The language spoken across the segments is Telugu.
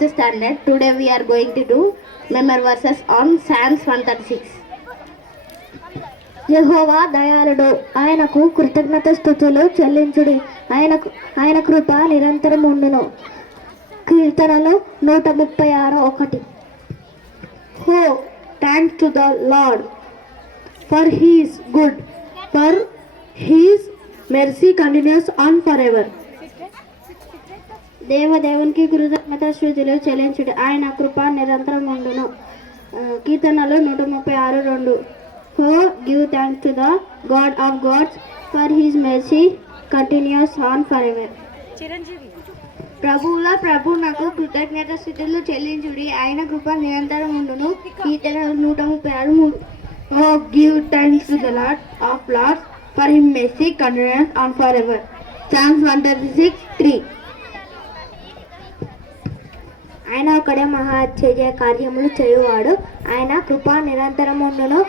Standard. Today we are going to do memory verses on Psalms 136. యెహోవా దయాళుడు, ఆయనకు కృతజ్ఞత స్తుతులు చెల్లించుడి. ఆయన కృప నిరంతరం ఉండును. కీర్తనలు 136:1. Oh, thanks to the Lord, for He is good, for His mercy continues on forever. దేవదేవునికి కృతజ్ఞత స్తుతులు చెల్లించుడి. ఆయన కృప నిరంతరం ఉండును. కీర్తనలు 136:2. Oh, give thanks to the God of gods, for His mercy continues on forever. ప్రభువుల ప్రభువునకు కృతజ్ఞత స్థుతులు చెల్లించుడి. ఆయన కృప నిరంతరం ఉండును. కీర్తనలు 136:3. Oh, give thanks to the Lord of lords, for His mercy continues on forever. Psalms 136:3. ఆయన ఒకడే మహా ఆశ్చర్య కార్యములు చేయువాడు. ఆయన కృప నిరంతరం ఉండును.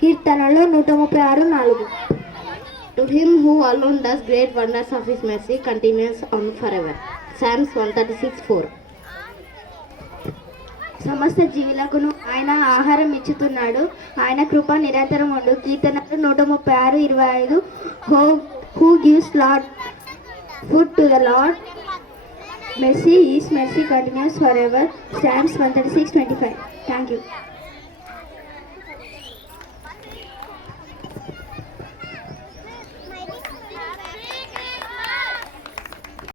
కీర్తనలు 136:4. To Him who alone does great wonders of His mercy continues on forever. Psalms 136:4. సమస్త జీవులకును ఆయన ఆహారం ఇచ్చుతున్నాడు. ఆయన కృప నిరంతరం ఉండు. కీర్తనలు 136:25. Who gives Lord food to the Lord, mercy, His mercy continues forever. Psalms 136:25. Thank you.